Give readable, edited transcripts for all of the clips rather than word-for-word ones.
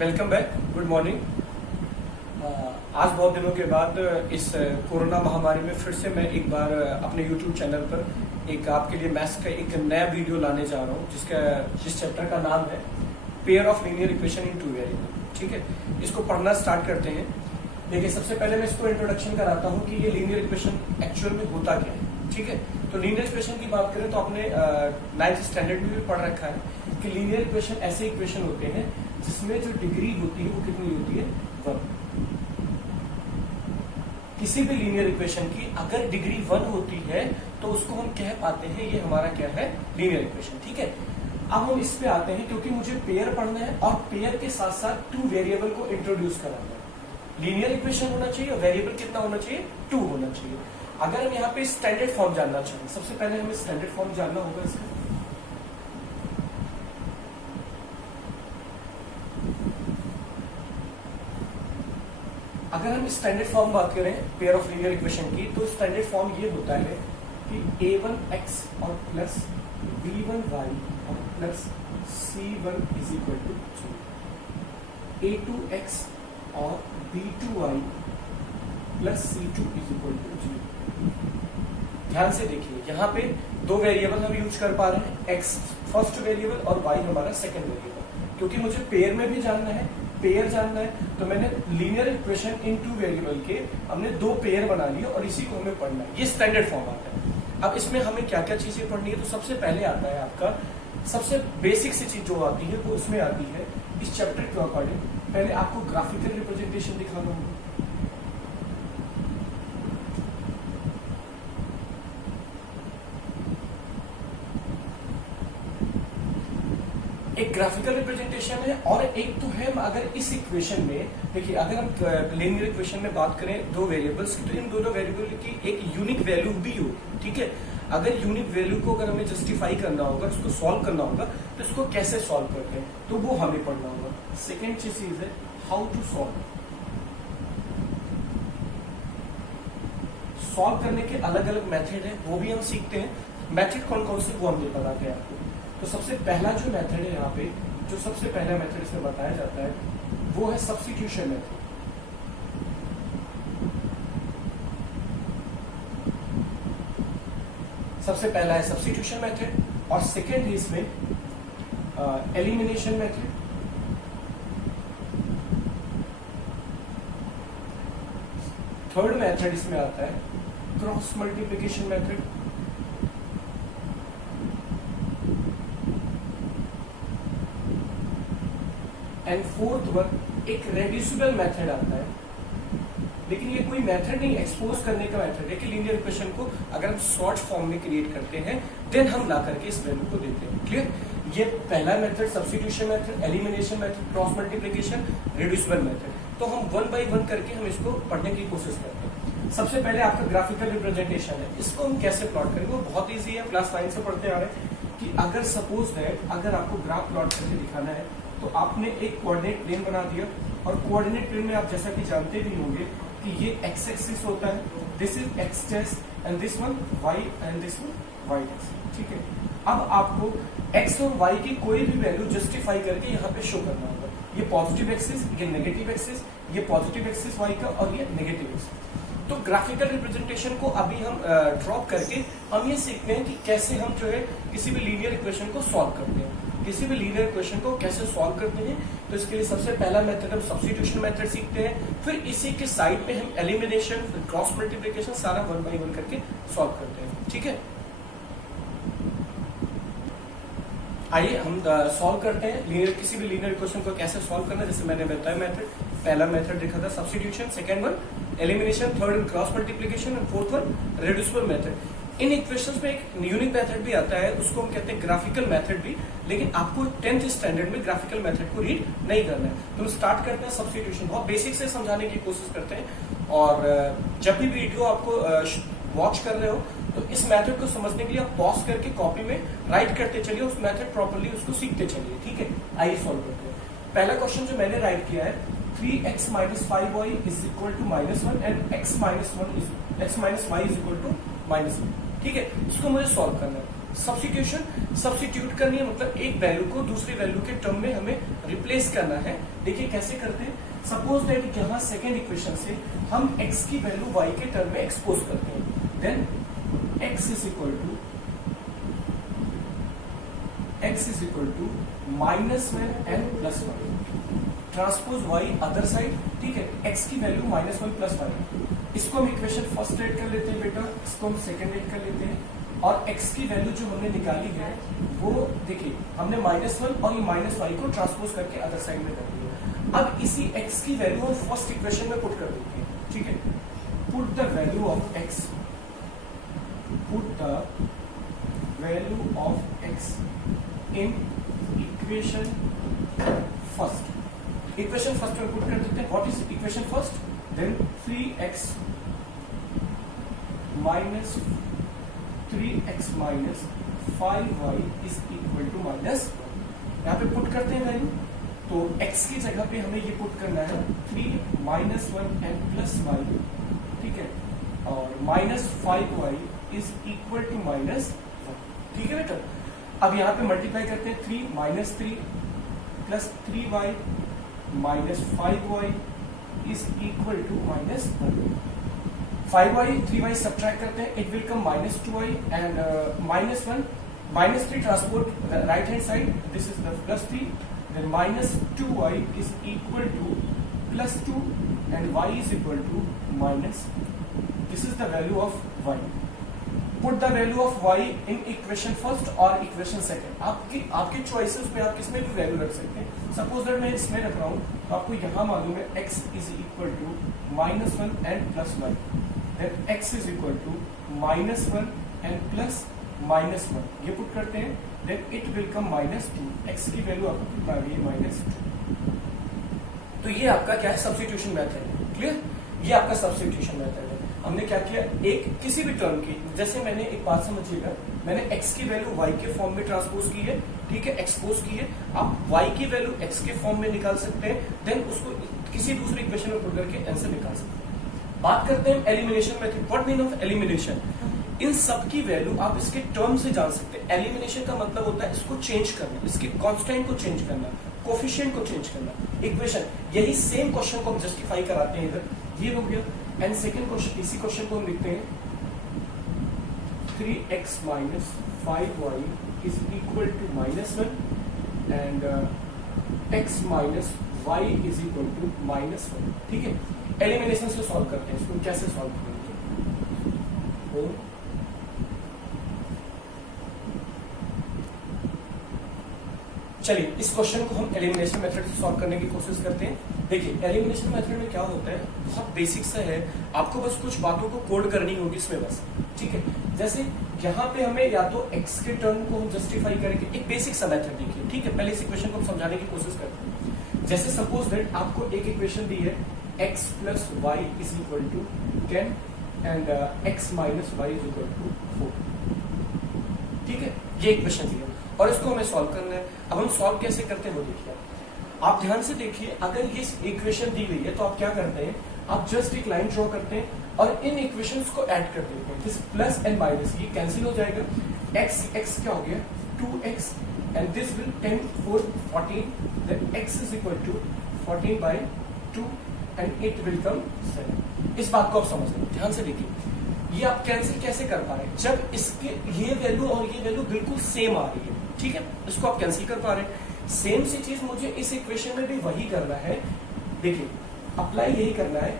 Welcome back, good morning. आज बहुत दिनों के बाद इस कोरोना महामारी में फिर से मैं एक बार अपने YouTube चैनल पर एक आपके लिए मैथ्स का एक नया वीडियो लाने जा रहा हूँ जिस चैप्टर का नाम है pair of linear equation in two variable. ठीक है, इसको पढ़ना स्टार्ट करते हैं। देखिए, सबसे पहले मैं इसको इंट्रोडक्शन कराता हूँ कि ये लीनियर इक्वेशन एक्चुअल में होता क्या है। ठीक है, तो लीनियर इक्वेशन की बात करें तो आपने 9th स्टैंडर्ड में भी पढ़ रखा है कि लीनियर इक्वेशन ऐसे इक्वेशन होते हैं जिसमें जो डिग्री होती है वो कितनी होती है, 1। किसी भी लीनियर इक्वेशन की अगर डिग्री 1 होती है तो उसको हम कह पाते हैं ये हमारा क्या है, लीनियर इक्वेशन। ठीक है, अब हम इस पे आते हैं क्योंकि मुझे पेयर पढ़ना है और पेयर के साथ साथ 2 वेरिएबल को इंट्रोड्यूस कराना है। लीनियर इक्वेशन होना चाहिए और वेरिएबल कितना होना चाहिए, 2 होना चाहिए। अगर हम यहाँ पे स्टैंडर्ड फॉर्म जानना चाहें, सबसे पहले हमें स्टैंडर्ड फॉर्म जानना होगा इसका। अगर हम स्टैंडर्ड फॉर्म बात करें पेयर ऑफ लीनियर इक्वेशन की, तो स्टैंडर्ड फॉर्म ये होता है कि a1x और प्लस b1y और plus c1 is equal to 0, a2x और b2y plus c2 is equal to 0। ध्यान से देखिए, यहाँ पे 2 वेरिएबल हम यूज कर पा रहे हैं, x फर्स्ट वेरिएबल और y हमारा सेकंड वेरिएबल। क्योंकि मुझे पेयर में भी जानना है, पेयर जानना है, तो मैंने लीनियर इक्वेशन इन 2 वेरिएबल के हमने 2 पेयर बना लिए और इसी को हमें पढ़ना है। ये स्टैंडर्ड फॉर्म आता है। अब इसमें हमें क्या क्या चीजें पढ़नी है, तो सबसे पहले आता है आपका सबसे बेसिक सी चीज जो आती है वो इसमें आती है इस चैप्टर के अकॉर्डिंग। पहले आपको ग्राफिकल रिप्रेजेंटेशन दिखाना होगा। एक ग्राफिकल रिप्रेजेंटेशन है और एक तो है अगर इस इक्वेशन में देखिए, अगर हम लीनियर इक्वेशन में बात करें 2 वेरिएबल्स की, तो इन दोनों वेरिएबल की एक यूनिक वैल्यू भी हो। ठीक है, अगर यूनिक वैल्यू को अगर हमें जस्टिफाई करना होगा, उसको सॉल्व करना होगा, तो इसको कैसे सॉल्व करते हैं तो वो हमें पढ़ना होगा। सेकेंड चीज है हाउ टू सॉल्व करने के अलग अलग मेथड है, वो भी हम सीखते हैं। मेथड कौन कौन से वो हम बताते हैं आपको। तो सबसे पहला जो मेथड है यहाँ पे, जो सबसे पहला मेथड इसमें बताया जाता है वो है सब्स्टिट्यूशन मेथड। सबसे पहला है सब्स्टिट्यूशन मेथड और सेकेंड है इसमें एलिमिनेशन मेथड। थर्ड मेथड इसमें आता है cross multiplication method. And fourth one एक रेड्यूसिबल मेथड आता है, लेकिन ये कोई मेथड नहीं, एक्सपोज करने का मेथड है कि लीनियर इक्वेशन को अगर हम शॉर्ट फॉर्म में क्रिएट करते हैं देन हम ला करके इस वैल्यू को देते हैं। क्लियर, ये पहला method substitution method, elimination method, cross multiplication, reducible method. तो हम 1 बाय 1 करके हम इसको पढ़ने की कोशिश करते हैं। सबसे पहले आपका ग्राफिकल रिप्रेजेंटेशन है, इसको हम कैसे प्लॉट करेंगे वो बहुत ईजी है, क्लास 9 से पढ़ते आ रहे हैं कि अगर सपोज दैट अगर आपको ग्राफ प्लॉट करके दिखाना है तो आपने एक कोऑर्डिनेट प्लेन बना दिया और कोऑर्डिनेट प्लेन में आप जैसा कि जानते भी होंगे कि ये एक्स एक्सिस होता है, this is X dash and this one Y and this one Y dash. ठीक है, अब आपको एक्स और वाई की कोई भी वैल्यू जस्टिफाई करके यहाँ पे शो करना होगा। ये पॉजिटिव एक्सिस, ये नेगेटिव एक्सिस, ये पॉजिटिव एक्सिस वाई का और ये नेगेटिव एक्सिस। तो ग्राफिकल रिप्रेजेंटेशन को अभी हम ड्रॉप करके हम ये सीखते हैं कि कैसे हम जो है किसी भी लीनियर इक्वेशन को सॉल्व करते हैं, किसी भी लीनियर इक्वेशन को कैसे सॉल्व करते हैं। तो इसके लिए सबसे पहला मेथड हम सब्स्टिट्यूशन मेथड सीखते हैं, फिर इसी के साइड में हम एलिमिनेशन, क्रॉस मल्टीप्लिकेशन सारा 1 बाय 1 करके सॉल्व करते हैं। ठीक है, आइए हम सॉल्व करते हैं किसी भी लीनियर इक्वेशन को कैसे सॉल्व करना। जैसे मैंने बताया मेथड, पहला मेथड देखा था substitution, second one elimination, third one cross multiplication और फोर्थ वन रेड्यूसिबल मेथड। इन इक्वेशंस में एक यूनिक मेथड भी आता है, उसको हम कहते हैं ग्राफिकल मेथड भी, लेकिन आपको 10th स्टैंडर्ड में ग्राफिकल मेथड को रीड नहीं करना है। तो हम स्टार्ट करते हैं सब्स्टिट्यूशन, बहुत बेसिक से समझाने की कोशिश करते हैं। और जब भी वीडियो आपको वॉच कर रहे हो तो इस मेथड को समझने के लिए आप पॉज करके कॉपी में राइट करते चलिए, उस मेथड प्रॉपर्ली उसको सीखते चलिए। ठीक है, आइए सॉल्व करते हैं। पहला क्वेश्चन जो मैंने राइट किया है 3x minus 5y is equal to -1 and x minus y is equal to -1। ठीक है, इसको मुझे सॉल्व करना है। सब्स्टिट्यूशन, सब्स्टिट्यूट करनी है मतलब एक वैल्यू को दूसरी वैल्यू के टर्म में हमें रिप्लेस करना है। देखिए कैसे करते हैं, सपोज दैट यहाँ सेकेंड इक्वेशन से हम x की वैल्यू y के टर्म में एक्सपोज करते हैं, then x is equal to -1 n plus 1 transpose y other side, ठीक है, x की वैल्यू -1 प्लस 1, इसको हम इक्वेशन फर्स्ट रेट कर लेते हैं बेटा, इसको हम सेकेंड रेट कर लेते हैं, और x की वैल्यू जो हमने निकाली है वो देखिए हमने -1 और ये -y को ट्रांसपोज करके अदर साइड में कर दिया। अब इसी x की वैल्यू हम फर्स्ट इक्वेशन में पुट कर देते हैं, ठीक है, put the value of x, in equation first. Equation first में पुट कर देते हैं, what is equation first, then 3x minus 5y is equal to -1, यहाँ पे पुट करते हैं वैल्यू, तो x की जगह पे हमें ये पुट करना है 3 -1 n प्लस y, ठीक है, और -5y is equal to -1, ठीक है बेटा। अब यहाँ पे मल्टीप्लाई करते हैं, 3 -3 plus 3y minus 5y is equal to -1, 5y 3y subtract करते हैं, it will come -2y and -1 -3 transport right hand side, this is the +3, then -2y is equal to +2 and y is equal to minus, this is the value of y। Put the value of y in equation first और equation second, आपकी choices पे आप किसमें भी value रख सकते हैं। Suppose that मैं इसमें रख रहा हूँ, तो आपको यहाँ मालूम है x is equal to -1 n plus 1, then x is equal to -1 and plus -1, ये पुट करते हैं, then it will come -2, x की वैल्यू आपको कितना आ गई -2। तो ये आपका क्या है, सब्स्टिट्यूशन मेथड है, क्लियर, ये आपका सब्स्टिट्यूशन मेथड है। हमने क्या किया, एक किसी भी टर्म की, जैसे मैंने एक बात समझिएगा, मैंने x की वैल्यू y के फॉर्म में ट्रांसपोज की है, ठीक है, एक्सपोज की है, आप y की वैल्यू x के फॉर्म में निकाल सकते हैं, देन उसको किसी दूसरी इक्वेशन में पुट करके आंसर निकाल सकते हैं। बात करते हैं elimination method, what mean of elimination, इन सब की वैल्यू आप इसके टर्म से जान सकते हैं। एलिमिनेशन का मतलब होता है इसको चेंज करना, इसके कांस्टेंट को चेंज करना, कोफिशिएंट को चेंज करना, इक्वेशन, यही सेम क्वेश्चन को हम जस्टिफाई कराते हैं इधर, ये हो गया। एंड सेकंड क्वेश्चन, इसी क्वेश्चन को हम लिखते हैं 3x minus 5y is equal to -1 and x minus y is equal to -1, ठीक है। एलिमिनेशन से सॉल्व करते हैं, इसको कैसे सॉल्व करेंगे, चलिए इस क्वेश्चन को हम एलिमिनेशन मेथड से सॉल्व करने की कोशिश करते हैं। देखिए एलिमिनेशन मेथड में क्या होता है, बहुत बेसिक सा है, आपको बस कुछ बातों को कोड करनी होगी इसमें बस, ठीक है। जैसे यहाँ पे हमें या तो x के टर्म को हम जस्टिफाई करेंगे, एक बेसिक सा मेथड देखिए, ठीक है, पहले इस इक्वेशन को हम समझाने की कोशिश करते हैं। जैसे सपोज दैट आपको एक इक्वेशन दी है, x plus y is equal to 10 and x minus y is equal to 4, ठीक है, ये इक्वेशन दी है और इसको हमें सॉल्व करना है। अब हम सॉल्व कैसे करते हैं वो देखिए, आप ध्यान से देखिए, अगर ये इक्वेशन दी गई है तो आप क्या करते हैं, आप जस्ट एक लाइन ड्रॉ करते हैं और इन इक्वेशंस को ऐड कर देते हैं, दिस प्लस एंड माइनस ये कैंसिल हो जाएगा, x क्या हो गया 2x and this will 10 4 14, then x is equal to 14 by 2 and it will come 7। इस बात को आप समझ लें, ध्यान से देखिए, ये आप कैंसिल कैसे कर पा रहे हैं, जब इसके ये वैल्यू और ये वैल्यू बिल्कुल सेम आ रही है, ठीक है, इसको आप कैंसिल कर पा रहे हैं। सेम सी चीज मुझे इस इक्वेशन में भी वही करना है, देखिए अप्लाई यही करना है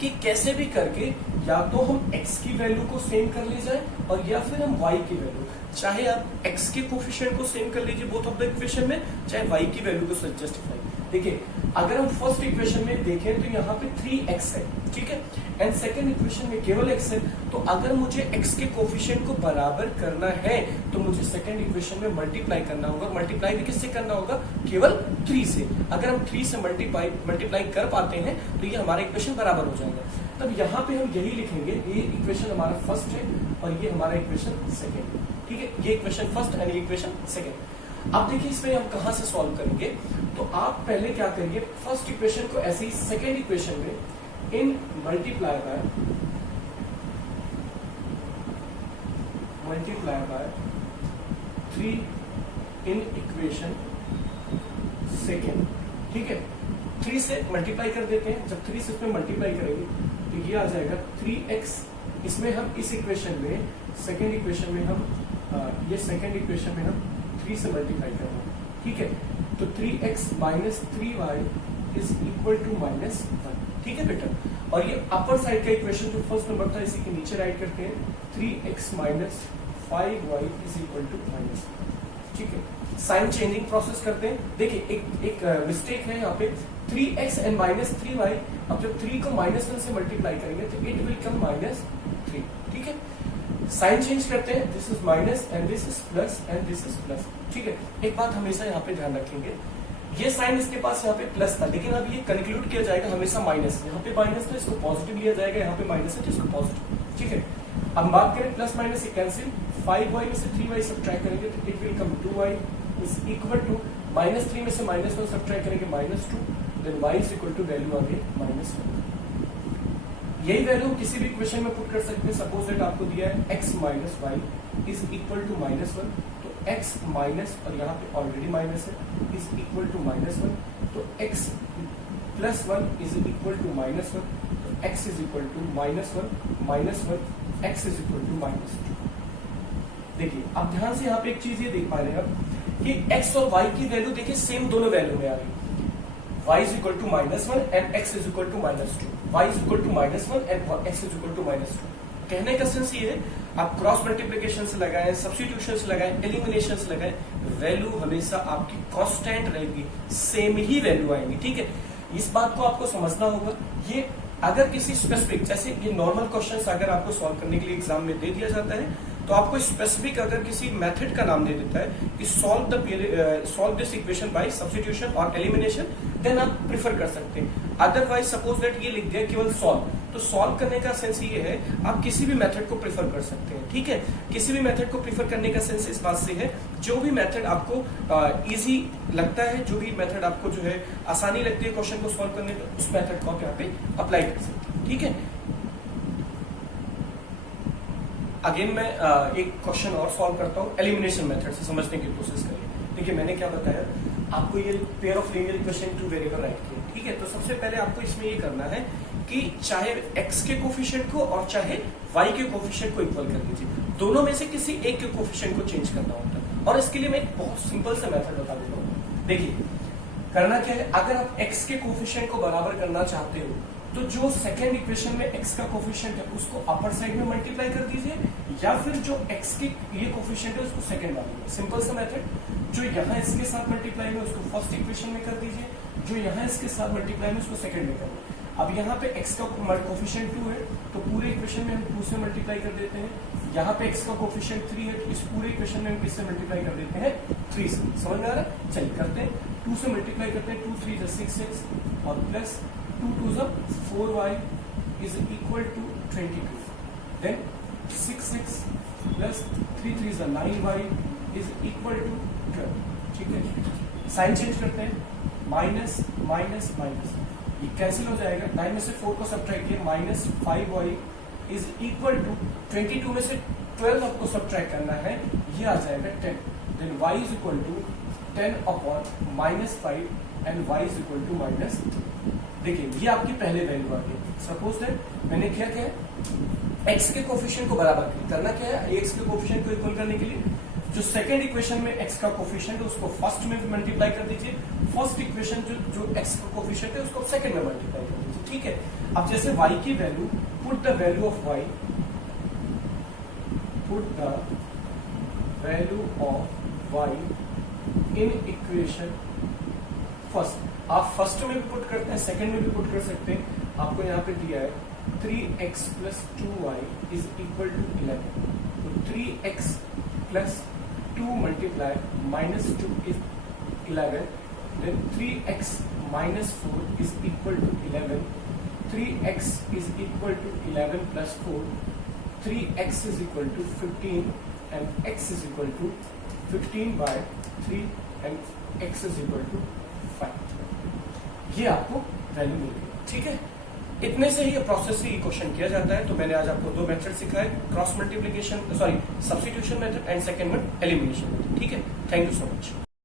कि कैसे भी करके या तो हम x की वैल्यू को सेम कर ले जाए और या फिर हम y की वैल्यू, चाहे आप x के कोफिशिएंट को सेम कर लीजिए बोथ ऑफ द इक्वेशन में, चाहे y की वैल्यू को जस्टिफाई। देखिए अगर हम फर्स्ट इक्वेशन में देखें तो यहाँ पे 3x है, ठीक है, एंड सेकंड इक्वेशन में केवल x है, तो अगर मुझे x के कोफिशिएंट को बराबर करना है तो मुझे सेकंड इक्वेशन में मल्टीप्लाई करना होगा। मल्टीप्लाई भी किससे करना होगा, केवल 3 से। अगर हम 3 से मल्टीप्लाई कर पाते हैं तो ये हमारा इक्वेशन बराबर हो जाएगा। तब यहाँ पे हम यही लिखेंगे, ये इक्वेशन हमारा फर्स्ट है और ये हमारा इक्वेशन सेकेंड, ठीक है, ये इक्वेशन फर्स्ट एंड ये इक्वेशन सेकेंड। अब देखिए इसमें हम कहां से सॉल्व करेंगे, तो आप पहले क्या करिए, फर्स्ट इक्वेशन को ऐसे ही सेकेंड इक्वेशन में इन multiply by 3 in equation second, ठीक है। 3 से मल्टीप्लाई कर देते हैं, जब 3 से इसमें मल्टीप्लाई करेंगे तो ये आ जाएगा 3x, इसमें हम इस इक्वेशन में सेकेंड इक्वेशन में हम ये सेकेंड इक्वेशन में हम 3 से मल्टीप्लाई कर रहे हैं, ठीक है। तो 3x minus 3y is equal to -1, ठीक है बेटा। और ये अपर साइड का इक्वेशन जो फर्स्ट नंबर था इसी के नीचे राइट करते हैं, 3x minus 5y is equal to -1, ठीक है। साइन चेंजिंग प्रोसेस करते हैं। देखिए एक मिस्टेक है यहाँ पे, 3x एंड माइनस 3y, अब जब 3 को -1 से मल्टीप्लाई करेंगे तो इट विल कम -3, ठीक है। साइन चेंज करते हैं, this is minus and this is plus and this is plus, ठीक है। एक बात हमेशा यहाँ पे ध्यान रखेंगे, ये साइन इसके पास यहाँ पे प्लस था, लेकिन अब ये कंक्लूड किया जाएगा हमेशा माइनस, यहाँ पे माइनस तो इसको पॉजिटिव लिया जाएगा, यहाँ पे माइनस है तो इसको पॉजिटिव, ठीक है। अब बात करें प्लस माइनस से कैंसिल, 5y में से 3y सब्ट्रैक्ट करेंगे तो it will come 2y is equal to -3 में से -1 सब्ट्रैक्ट करेंगे -2, then y is equal to value आ गई -1। यही वैल्यू किसी भी इक्वेशन में पुट कर सकते हैं। सपोज दैट आपको दिया है x minus Y is equal to -1, तो x माइनस, और यहाँ पे ऑलरेडी माइनस है, इज इक्वल टू -1, तो x plus 1 is equal to -1, तो x is equal to -1, x is equal to -2। देखिए अब ध्यान से यहाँ पे एक चीज ये देख पा रहे हैं आप कि x और y की वैल्यू देखिए सेम दोनों वैल्यू में आ रही है, y is equal to -1 and x is equal to -2, y is equal to -1 and x is equal to -2। कहने का सेंस ये है, आप क्रॉस मल्टीप्लिकेशन से लगाएं, सब्स्टिट्यूशन से लगाएं, एलिमिनेशन से लगाएं, वैल्यू हमेशा आपकी कांस्टेंट रहेगी, सेम ही वैल्यू आएंगी, ठीक है। इस बात को आपको समझना होगा। ये अगर किसी स्पेसिफिक, जैसे ये नॉर्मल क्वेश्चंस अगर आपको सॉल्व करने के लिए एग्जाम में दे दिया जाता है तो आपको स्पेसिफिक अगर किसी मेथड का नाम दे देता है कि solve this equation by substitution और एलिमिनेशन, देन आप प्रिफर कर सकते हैं। अदरवाइज सपोज दैट ये लिख दिया केवल सॉल्व, तो सॉल्व करने का सेंस ये है आप किसी भी मेथड को प्रिफर कर सकते हैं, ठीक है। किसी भी मेथड को प्रिफर करने का सेंस इस बात से है, जो भी मेथड आपको इजी लगता है, जो भी मेथड आपको जो है आसानी लगती है क्वेश्चन को सॉल्व करने में, उस मेथड को आप यहाँ पे अप्लाई कर सकते हैं, ठीक है। अगेन मैं एक क्वेश्चन और सॉल्व करता हूँ एलिमिनेशन मेथड से, समझने की कोशिश करिए। देखिए मैंने क्या बताया आपको, ये pair of linear equation two variable right किए, ठीक है। तो सबसे पहले आपको इसमें ये करना है कि चाहे x के कोफिशिएंट को और चाहे y के कोफिशिएंट को इक्वल कर दीजिए, दोनों में से किसी एक के कोफिशिएंट को चेंज करना होता है। और इसके लिए मैं एक बहुत सिंपल सा मेथड बता देता हूँ। देखिए करना क्या है, अगर आप x के कोफिशिएंट को बराबर करना चाहते हो तो जो सेकेंड इक्वेशन में x का कोफिशिएंट है उसको अपर साइड में मल्टीप्लाई कर दीजिए, या फिर जो x के ये कोफिशिएंट है उसको सेकेंड वाले में। सिंपल सा मेथड, जो यहाँ इसके साथ मल्टीप्लाई में उसको फर्स्ट इक्वेशन में कर दीजिए, जो यहाँ इसके साथ मल्टीप्लाई में उसको सेकेंड में कर दीजिए। अब यहाँ पे x का कोफिशिएंट 2 है तो पूरे इक्वेशन में हम 2 से मल्टीप्लाई कर देते हैं। यहाँ पे x का कोफिशिएंट 3 है तो इस पूरे इक्वेशन में हम किससे मल्टीप्लाई कर देते हैं, 3 से। समझ में आ रहा है? चलिए करते हैं, 2 से मल्टीप्लाई करते हैं, 2 3 6 और plus 2 2 4y is equal to 22, then 6 plus 3 3 9y is equal to 12, ठीक है। साइन चेंज करते हैं, माइनस माइनस माइनस, ये कैंसिल हो जाएगा। 9 में से 4 को सब्ट्रैक्ट किया, -5y इज इक्वल टू 22 में से 12 आपको सब्ट्रैक्ट करना है, ये आ जाएगा 10, then y is equal to 10 upon -5 and y is equal to -2। देखिए ये आपकी पहले वैल्यू आ गई। सपोज दैट मैंने क्या किया, x के कोफिशिएंट को बराबर करना क्या है, x के कोफिशिएंट को इक्वल करने के लिए जो सेकेंड इक्वेशन में x का कोफिशिएंट है उसको फर्स्ट में मल्टीप्लाई कर दीजिए, फर्स्ट इक्वेशन जो x का कोफिशिएंट है उसको सेकेंड में मल्टीप्लाई कर दीजिए, ठीक है। अब जैसे y की value, put the value of y, put the value of y in equation first. आप फर्स्ट में भी पुट करते हैं, सेकंड में भी पुट कर सकते हैं। आपको यहाँ पे दिया है 3x plus 2y is equal to 11, तो 3x plus 2 multiply -2 is 11, then 3x minus 4 is equal to 11, 3x is equal to 11 plus 4, 3x is equal to 15 and x is equal to 15 by 3 and x is equal to 5। ये आपको value मिल गई, ठीक है। इतने से ही process से question किया जाता है। तो मैंने आज आपको 2 मेथड सिखाए, cross multiplication, substitution method and second में एलिमिनेशन मेथड। ठीक है, थैंक यू सो मच।